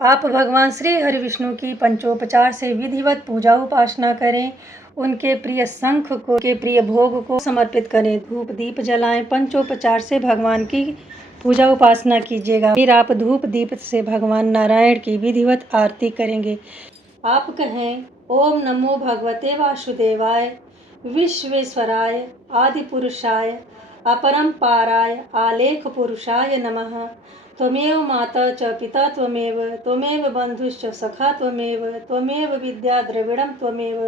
आप भगवान श्री हरि विष्णु की पंचोपचार से विधिवत पूजा उपासना करें। उनके प्रिय शंख को के प्रिय भोग को समर्पित करें। धूप दीप जलाएं। पंचोपचार से भगवान की पूजा उपासना कीजिएगा। फिर आप धूप दीप से भगवान नारायण की विधिवत आरती करेंगे। आप कहें, ओम नमो भगवते वासुदेवाय विश्वेश्वराय आदि पुरुषाय अपरंपाराय आलेख पुरुषाय नमः। त्वमेव माता च पिता त्वमेव, त्वमेव बंधुश्च सखा त्वमेव, त्वमेव विद्या द्रविड़ं त्वमेव,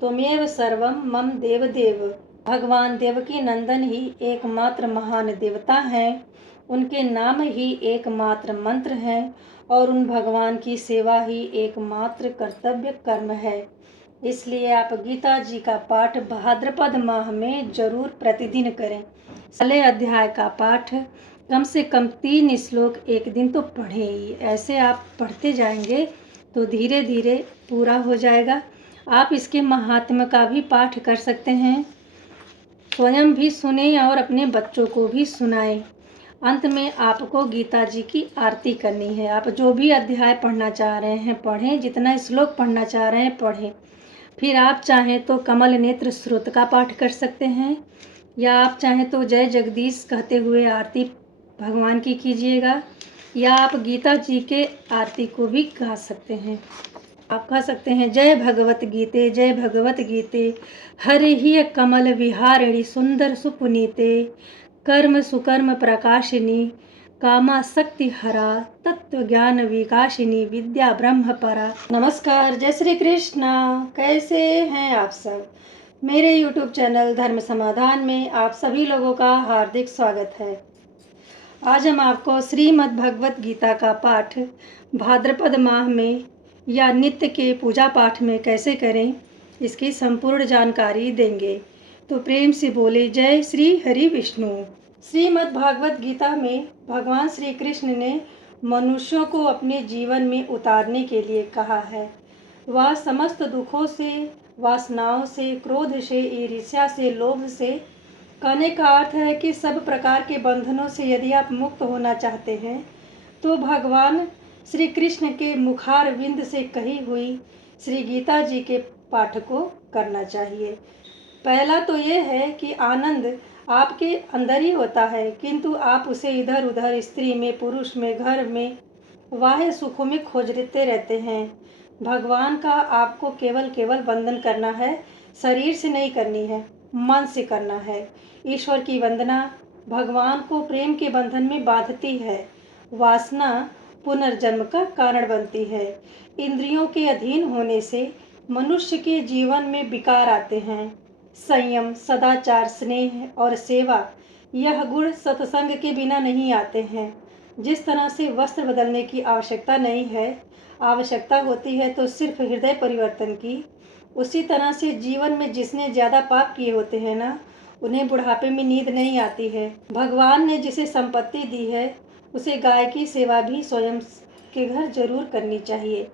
त्वमेव सर्वं मम देवदेव। भगवान देवकी नंदन ही एकमात्र महान देवता हैं। उनके नाम ही एकमात्र मंत्र हैं और उन भगवान की सेवा ही एकमात्र कर्तव्य कर्म है। इसलिए आप गीता जी का पाठ भाद्रपद माह में जरूर प्रतिदिन करें। पहले अध्याय का पाठ कम से कम 3 श्लोक एक दिन तो पढ़ें ही। ऐसे आप पढ़ते जाएंगे तो धीरे धीरे पूरा हो जाएगा। आप इसके महात्म्य का भी पाठ कर सकते हैं। स्वयं भी सुने और अपने बच्चों को भी सुनाएं। अंत में आपको गीता जी की आरती करनी है। आप जो भी अध्याय पढ़ना चाह रहे हैं पढ़ें, जितना श्लोक पढ़ना चाह रहे हैं पढ़ें। फिर आप चाहें तो कमल नेत्र स्रोत का पाठ कर सकते हैं, या आप चाहें तो जय जगदीश कहते हुए आरती भगवान की कीजिएगा, या आप गीता जी के आरती को भी गा सकते हैं। आप कह सकते हैं, जय भगवत गीते, जय भगवत गीते, हरि ही कमल विहारिणी सुंदर सुपुनीते, कर्म सुकर्म प्रकाशिनी कामासक्ति हरा तत्व ज्ञान विकासिनी विद्या ब्रह्म परा। नमस्कार, जय श्री कृष्णा। कैसे हैं आप सब? मेरे YouTube चैनल धर्म समाधान में आप सभी लोगों का हार्दिक स्वागत है। आज हम आपको श्रीमद् भगवत गीता का पाठ भाद्रपद माह में या नित्य के पूजा पाठ में कैसे करें, इसकी संपूर्ण जानकारी देंगे। तो प्रेम से बोले, जय श्री हरि विष्णु। श्रीमद् भागवत गीता में भगवान श्री कृष्ण ने मनुष्यों को अपने जीवन में उतारने के लिए कहा है। वह समस्त दुखों से, वासनाओं से, क्रोध से, ईर्ष्या से, लोभ से, कहने का अर्थ है कि सब प्रकार के बंधनों से यदि आप मुक्त होना चाहते हैं तो भगवान श्री कृष्ण के मुखार विंद से कही हुई श्री गीता जी के पाठ को करना चाहिए। पहला तो ये है कि आनंद आपके अंदर ही होता है, किंतु आप उसे इधर उधर, स्त्री में, पुरुष में, घर में, बाह्य सुखों में खोजते रहते हैं। भगवान का आपको केवल वंदन करना है, शरीर से नहीं करनी है, मन से करना है। ईश्वर की वंदना भगवान को प्रेम के बंधन में बांधती है। वासना पुनर्जन्म का कारण बनती है। इंद्रियों के अधीन होने से मनुष्य के जीवन में विकार आते हैं। संयम, सदाचार, स्नेह और सेवा, यह गुण सत्संग के बिना नहीं आते हैं। जिस तरह से वस्त्र बदलने की आवश्यकता नहीं है, आवश्यकता होती है तो सिर्फ हृदय परिवर्तन की, उसी तरह से जीवन में जिसने ज़्यादा पाप किए होते हैं ना, उन्हें बुढ़ापे में नींद नहीं आती है। भगवान ने जिसे संपत्ति दी है उसे गाय की सेवा भी स्वयं के घर जरूर करनी चाहिए।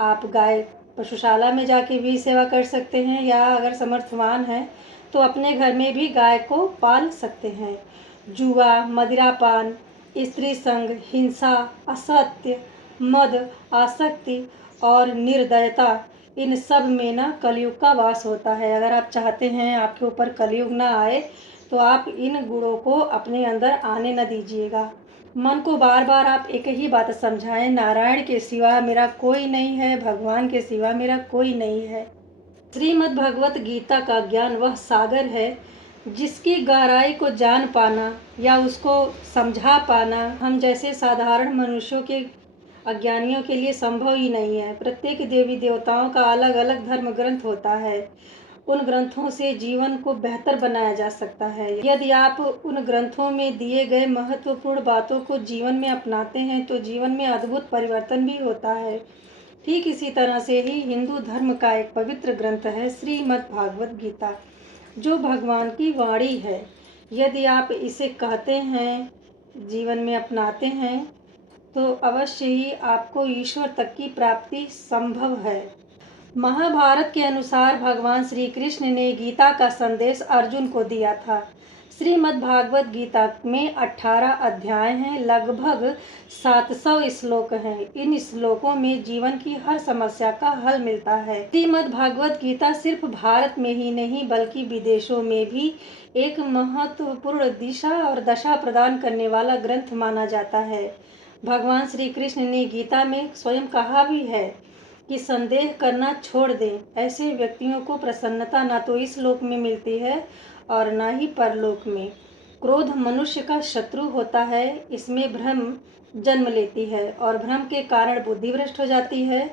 आप गाय पशुशाला में जाके भी सेवा कर सकते हैं, या अगर समर्थवान हैं तो अपने घर में भी गाय को पाल सकते हैं। जुआ, मदिरापान, स्त्री संग, हिंसा, असत्य, मद, आसक्ति और निर्दयता, इन सब में ना कलयुग का वास होता है। अगर आप चाहते हैं आपके ऊपर कलयुग ना आए तो आप इन गुणों को अपने अंदर आने न दीजिएगा। मन को बार बार आप एक ही बात समझाएं, नारायण के सिवा मेरा कोई नहीं है, भगवान के सिवा मेरा कोई नहीं है। श्रीमद् भगवत गीता का ज्ञान वह सागर है जिसकी गहराई को जान पाना या उसको समझा पाना हम जैसे साधारण मनुष्यों के, अज्ञानियों के लिए संभव ही नहीं है। प्रत्येक देवी देवताओं का अलग अलग धर्म ग्रंथ होता है। उन ग्रंथों से जीवन को बेहतर बनाया जा सकता है। यदि आप उन ग्रंथों में दिए गए महत्वपूर्ण बातों को जीवन में अपनाते हैं तो जीवन में अद्भुत परिवर्तन भी होता है। ठीक इसी तरह से ही हिंदू धर्म का एक पवित्र ग्रंथ है श्रीमद् भागवत गीता, जो भगवान की वाणी है। यदि आप इसे कहते हैं, जीवन में अपनाते हैं, तो अवश्य ही आपको ईश्वर तक की प्राप्ति संभव है। महाभारत के अनुसार भगवान श्री कृष्ण ने गीता का संदेश अर्जुन को दिया था। श्रीमद् भागवत गीता में 18 अध्याय हैं, लगभग 700 श्लोक हैं। इन श्लोकों में जीवन की हर समस्या का हल मिलता है। श्रीमद् भागवत गीता सिर्फ भारत में ही नहीं बल्कि विदेशों में भी एक महत्वपूर्ण दिशा और दशा प्रदान करने वाला ग्रंथ माना जाता है। भगवान श्री कृष्ण ने गीता में स्वयं कहा भी है कि संदेह करना छोड़ दें। ऐसे व्यक्तियों को प्रसन्नता न तो इस लोक में मिलती है और न ही परलोक में। क्रोध मनुष्य का शत्रु होता है, इसमें भ्रम जन्म लेती है और भ्रम के कारण बुद्धि भ्रष्ट हो जाती है,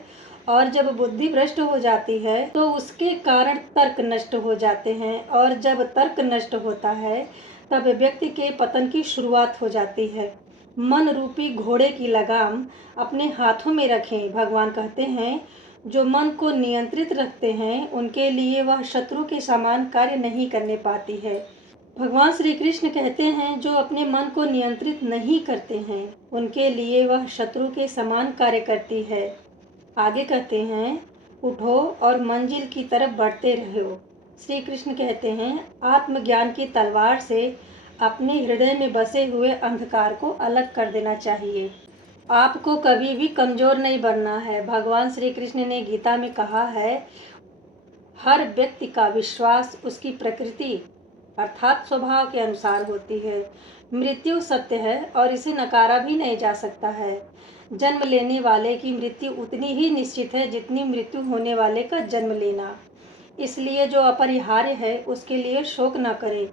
और जब बुद्धि भ्रष्ट हो जाती है तो उसके कारण तर्क नष्ट हो जाते हैं, और जब तर्क नष्ट होता है तब व्यक्ति के पतन की शुरुआत हो जाती है। मन रूपी घोड़े की लगाम अपने हाथों में रखें। भगवान कहते हैं, जो मन को नियंत्रित रखते हैं उनके लिए वह शत्रु के समान कार्य नहीं करने पाती है। भगवान श्री कृष्ण कहते हैं, जो अपने मन को नियंत्रित नहीं करते हैं उनके लिए वह शत्रु के समान कार्य करती है। आगे कहते हैं, उठो और मंजिल की तरफ बढ़ते रहो। श्री कृष्ण कहते हैं, आत्मज्ञान की तलवार से अपने हृदय में बसे हुए अंधकार को अलग कर देना चाहिए। आपको कभी भी कमजोर नहीं बनना है। भगवान श्री कृष्ण ने गीता में कहा है, हर व्यक्ति का विश्वास उसकी प्रकृति अर्थात स्वभाव के अनुसार होती है। मृत्यु सत्य है और इसे नकारा भी नहीं जा सकता है। जन्म लेने वाले की मृत्यु उतनी ही निश्चित है जितनी मृत्यु होने वाले का जन्म लेना। इसलिए जो अपरिहार्य है उसके लिए शोक न करें।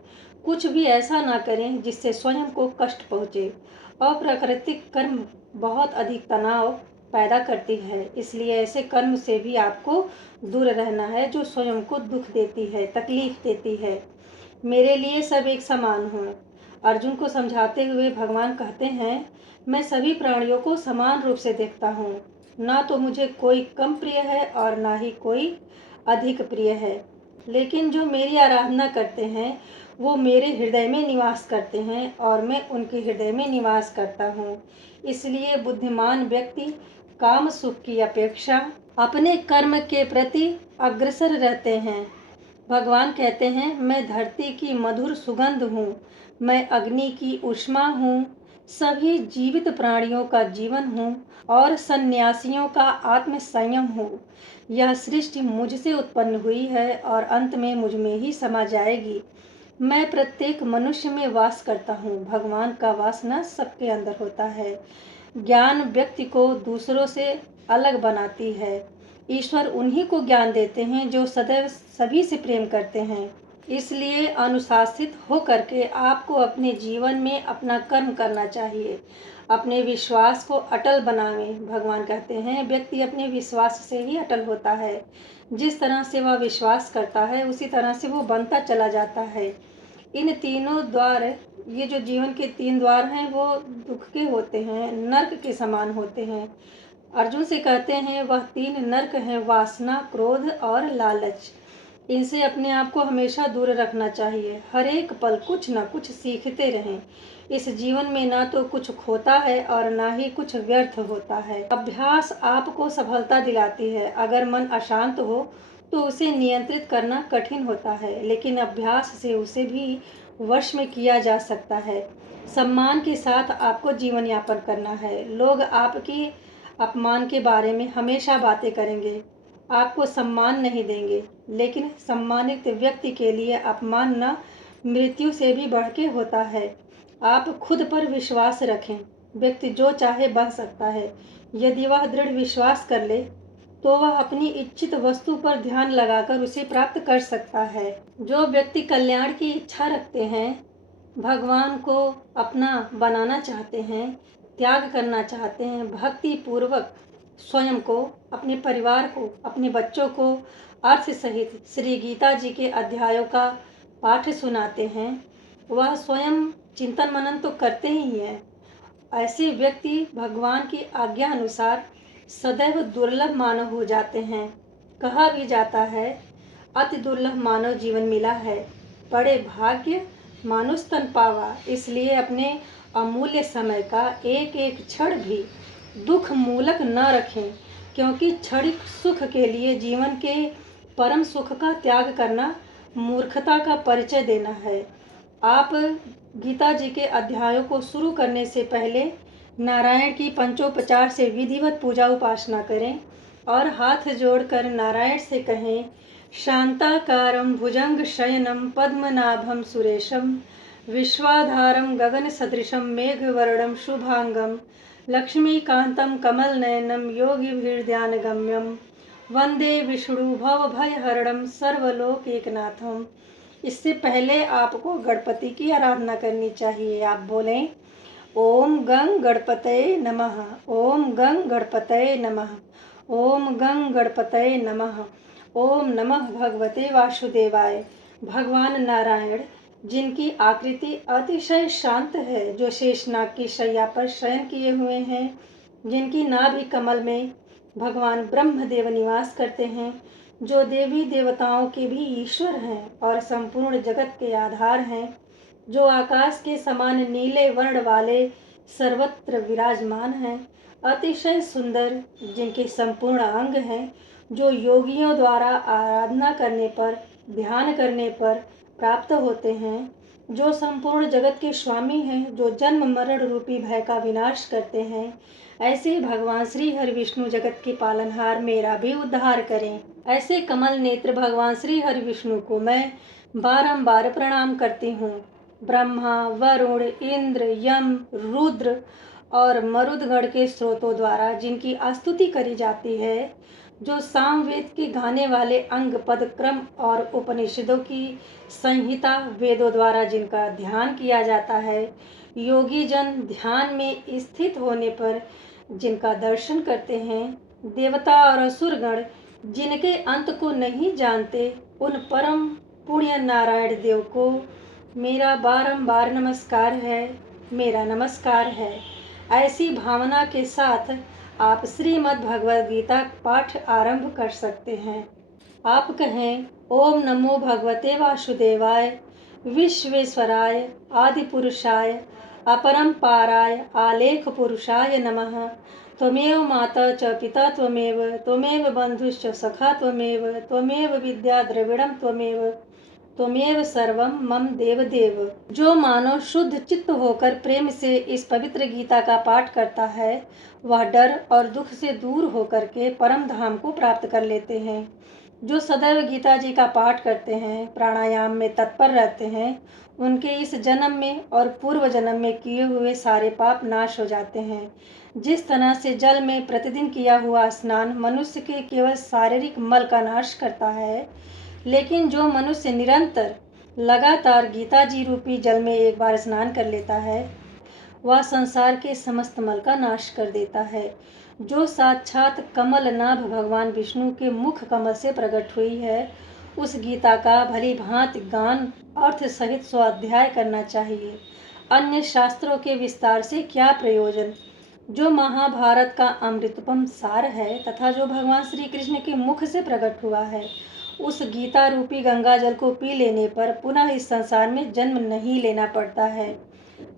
कुछ भी ऐसा ना करें जिससे स्वयं को कष्ट पहुँचे। अप्राकृतिक कर्म बहुत अधिक तनाव पैदा करती है, इसलिए ऐसे कर्म से भी आपको दूर रहना है जो स्वयं को दुख देती है, तकलीफ देती है। मेरे लिए सब एक समान हो। अर्जुन को समझाते हुए भगवान कहते हैं, मैं सभी प्राणियों को समान रूप से देखता हूँ। ना तो मुझे कोई कम प्रिय है और ना ही कोई अधिक प्रिय है, लेकिन जो मेरी आराधना करते हैं वो मेरे हृदय में निवास करते हैं और मैं उनके हृदय में निवास करता हूँ। इसलिए बुद्धिमान व्यक्ति काम सुख की अपेक्षा अपने कर्म के प्रति अग्रसर रहते हैं। भगवान कहते हैं, मैं धरती की मधुर सुगंध हूँ, मैं अग्नि की ऊष्मा हूँ, सभी जीवित प्राणियों का जीवन हूँ और सन्यासियों का आत्म संयम हूँ। यह सृष्टि मुझसे उत्पन्न हुई है और अंत में मुझ में ही समा जाएगी। मैं प्रत्येक मनुष्य में वास करता हूँ। भगवान का वासना सबके अंदर होता है। ज्ञान व्यक्ति को दूसरों से अलग बनाती है। ईश्वर उन्हीं को ज्ञान देते हैं जो सदैव सभी से प्रेम करते हैं। इसलिए अनुशासित होकर के आपको अपने जीवन में अपना कर्म करना चाहिए। अपने विश्वास को अटल बनावें। भगवान कहते हैं, व्यक्ति अपने विश्वास से ही अटल होता है। जिस तरह से वह विश्वास करता है उसी तरह से वो बनता चला जाता है। इन तीनों द्वार, ये जो जीवन के 3 द्वार हैं वो दुख के होते हैं, नर्क के समान होते हैं। अर्जुन से कहते हैं, वह 3 नर्क हैं, वासना, क्रोध और लालच। इनसे अपने आप को हमेशा दूर रखना चाहिए। हर एक पल कुछ ना कुछ सीखते रहें। इस जीवन में ना तो कुछ खोता है और ना ही कुछ व्यर्थ होता है। अभ्यास आपको सफलता दिलाती है। अगर मन अशांत हो तो उसे नियंत्रित करना कठिन होता है, लेकिन अभ्यास से उसे भी वश में किया जा सकता है। सम्मान के साथ आपको जीवन यापन करना है। लोग आपकी अपमान के बारे में हमेशा बातें करेंगे, आपको सम्मान नहीं देंगे, लेकिन सम्मानित व्यक्ति के लिए अपमान न मृत्यु से भी बढ़ के होता है। आप खुद पर विश्वास रखें। व्यक्ति जो चाहे बन सकता है। यदि वह दृढ़ विश्वास कर ले तो वह अपनी इच्छित वस्तु पर ध्यान लगाकर उसे प्राप्त कर सकता है। जो व्यक्ति कल्याण की इच्छा रखते हैं, भगवान को अपना बनाना चाहते हैं, त्याग करना चाहते हैं, भक्ति पूर्वक स्वयं को, अपने परिवार को, अपने बच्चों को अर्थ सहित श्री गीता जी के अध्यायों का पाठ सुनाते हैं, वह स्वयं चिंतन मनन तो करते ही हैं। ऐसे व्यक्ति भगवान की आज्ञा अनुसार सदैव दुर्लभ मानव हो जाते हैं। कहा भी जाता है, अति दुर्लभ मानव जीवन मिला है, बड़े भाग्य मानुष तन पावा। इसलिए अपने अमूल्य समय का एक एक क्षण भी दुख मूलक न रखें, क्योंकि क्षणिक सुख के लिए जीवन के परम सुख का त्याग करना मूर्खता का परिचय देना है। आप गीता जी के अध्यायों को शुरू करने से पहले नारायण की पंचोपचार से विधिवत पूजा उपासना करें और हाथ जोड़कर नारायण से कहें, शांताकारं भुजंग शयनम पद्मनाभं सुरेशम विश्वाधारं गगन सदृशं मेघवर्णं शुभांगं लक्ष्मीकांतं कमलनयनं योगिभिर्ध्यानगम्यं वंदे विष्णु भवभयहरणं सर्वलोकैकनाथम। इससे पहले आपको गणपति की आराधना करनी चाहिए। आप बोलें, ओम गंग गणपतये नमः, ओम गंग गणपतये नमः, ओम गंग गणपतये नमः, ओम नमः भगवते वासुदेवाय। भगवान नारायण, जिनकी आकृति अतिशय शांत है, जो शेषनाग की शैया पर शयन किए हुए हैं, जिनकी नाभि कमल में भगवान ब्रह्मदेव निवास करते हैं, जो देवी देवताओं के भी ईश्वर हैं और संपूर्ण जगत के आधार हैं, जो आकाश के समान नीले वर्ण वाले सर्वत्र विराजमान हैं, अतिशय सुंदर, जिनके संपूर्ण अंग हैं, जो योगियों द्वारा आराधना करने पर, ध्यान करने पर प्राप्त होते हैं, जो संपूर्ण जगत के स्वामी हैं, जो जन्म मरण रूपी भय का विनाश करते हैं, ऐसे भगवान श्री हरि विष्णु जगत के पालनहार मेरा भी उद्धार करें। ऐसे कमल नेत्र भगवान श्री हरि विष्णु को मैं बारंबार प्रणाम करती हूँ। ब्रह्मा, वरुण, इंद्र, यम, रुद्र और मरुदगण के स्रोतों द्वारा जिनकी स्तुति करी जाती है, जो सामवेद के गाने वाले अंग पद क्रम और उपनिषदों की संहिता वेदों द्वारा जिनका ध्यान किया जाता है, योगी जन ध्यान में स्थित होने पर जिनका दर्शन करते हैं, देवता और असुरगण जिनके अंत को नहीं जानते, उन परम पुण्य नारायण देव को मेरा बारंबार नमस्कार है, मेरा नमस्कार है। ऐसी भावना के साथ आप श्रीमद् भगवद गीता पाठ आरंभ कर सकते हैं। आप कहें, ओम नमो भगवते वासुदेवाय विश्वेश्वराय आदिपुरुषाय अपरंपाराय आलेख पुरुषाय नमः। त्वमेव माता च पिता त्वमेव, त्वमेव बंधुश्च सखा त्वमेव, त्वमेव विद्या द्रविड़ं त्वमेव, त्वमेव सर्वं मम देव देव। जो मानव शुद्ध चित्त होकर प्रेम से इस पवित्र गीता का पाठ करता है, वह डर और दुख से दूर होकर के परम धाम को प्राप्त कर लेते हैं। जो सदैव गीता जी का पाठ करते हैं, प्राणायाम में तत्पर रहते हैं, उनके इस जन्म में और पूर्व जन्म में किए हुए सारे पाप नाश हो जाते हैं। जिस तरह से जल में प्रतिदिन किया हुआ स्नान मनुष्य के केवल शारीरिक मल का नाश करता है, लेकिन जो मनुष्य निरंतर लगातार गीता जी रूपी जल में एक बार स्नान कर लेता है, वह संसार के समस्त मल का नाश कर देता है। जो साक्षात कमल नाभ भगवान विष्णु के मुख कमल से प्रकट हुई है, उस गीता का भली भांति गान अर्थ सहित स्वाध्याय करना चाहिए। अन्य शास्त्रों के विस्तार से क्या प्रयोजन। जो महाभारत का अमृतोपम सार है तथा जो भगवान श्री कृष्ण के मुख से प्रकट हुआ है, उस गीता रूपी गंगा जल को पी लेने पर पुनः इस संसार में जन्म नहीं लेना पड़ता है।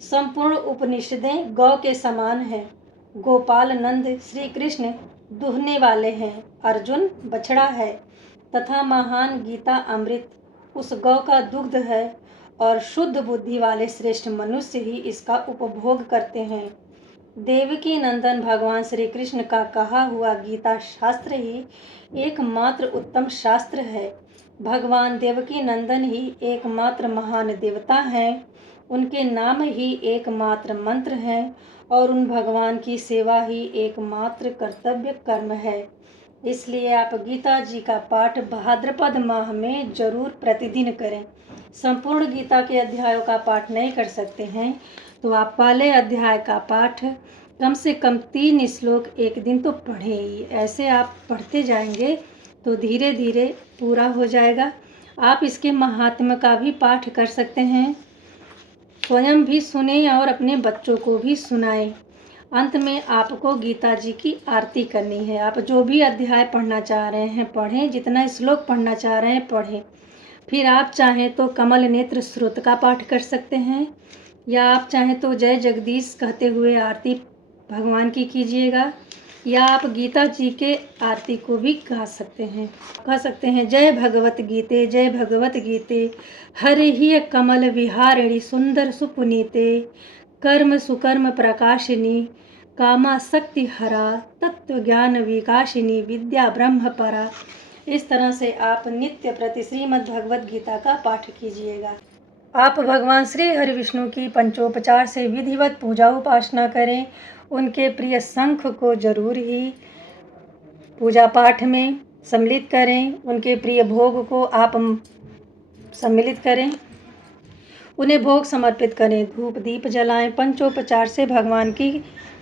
संपूर्ण उपनिषदें गौ के समान हैं। गोपाल नंद श्री कृष्ण दुहने वाले हैं, अर्जुन बछड़ा है तथा महान गीता अमृत उस गौ का दुग्ध है और शुद्ध बुद्धि वाले श्रेष्ठ मनुष्य ही इसका उपभोग करते हैं। देवकी नंदन भगवान श्री कृष्ण का कहा हुआ गीता शास्त्र ही एकमात्र उत्तम शास्त्र है। भगवान देवकी नंदन ही एकमात्र महान देवता हैं। उनके नाम ही एकमात्र मंत्र हैं और उन भगवान की सेवा ही एकमात्र कर्तव्य कर्म है। इसलिए आप गीता जी का पाठ भाद्रपद माह में जरूर प्रतिदिन करें। संपूर्ण गीता के अध्यायों का पाठ नहीं कर सकते हैं तो आप पहले अध्याय का पाठ कम से कम 3 श्लोक एक दिन तो पढ़ें ही। ऐसे आप पढ़ते जाएंगे तो धीरे धीरे पूरा हो जाएगा। आप इसके महात्म्य का भी पाठ कर सकते हैं, स्वयं भी सुने और अपने बच्चों को भी सुनाएं। अंत में आपको गीता जी की आरती करनी है। आप जो भी अध्याय पढ़ना चाह रहे हैं पढ़ें, जितना श्लोक पढ़ना चाह रहे हैं पढ़ें। फिर आप चाहें तो कमल नेत्र स्रोत का पाठ कर सकते हैं, या आप चाहें तो जय जगदीश कहते हुए आरती भगवान की कीजिएगा। या आप गीता जी के आरती को भी गा सकते हैं। जय भगवत गीते, जय भगवत गीते, हरि ही कमल विहारिणी सुंदर सुपुनीते, कर्म सुकर्म प्रकाशिनी, कामा शक्ति हरा, तत्व ज्ञान विकासिनी, विद्या ब्रह्म परा। इस तरह से आप नित्य प्रति श्रीमद् भगवत गीता का पाठ कीजिएगा। आप भगवान श्री हरि विष्णु की पंचोपचार से विधिवत पूजा उपासना करें। उनके प्रिय शंख को जरूर ही पूजा पाठ में सम्मिलित करें। उनके प्रिय भोग को आप सम्मिलित करें, उन्हें भोग समर्पित करें, धूप दीप जलाएं, पंचोपचार से भगवान की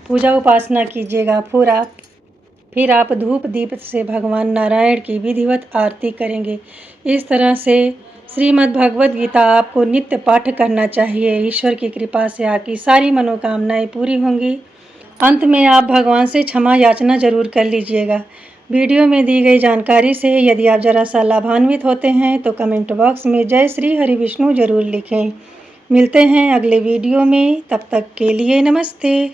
पूजा उपासना कीजिएगा। फिर आप धूप दीप से भगवान नारायण की विधिवत आरती करेंगे। इस तरह से श्रीमद् भगवद गीता आपको नित्य पाठ करना चाहिए। ईश्वर की कृपा से आपकी सारी मनोकामनाएं पूरी होंगी। अंत में आप भगवान से क्षमा याचना जरूर कर लीजिएगा। वीडियो में दी गई जानकारी से यदि आप जरा सा लाभान्वित होते हैं तो कमेंट बॉक्स में जय श्री हरि विष्णु जरूर लिखें। मिलते हैं अगले वीडियो में, तब तक के लिए नमस्ते।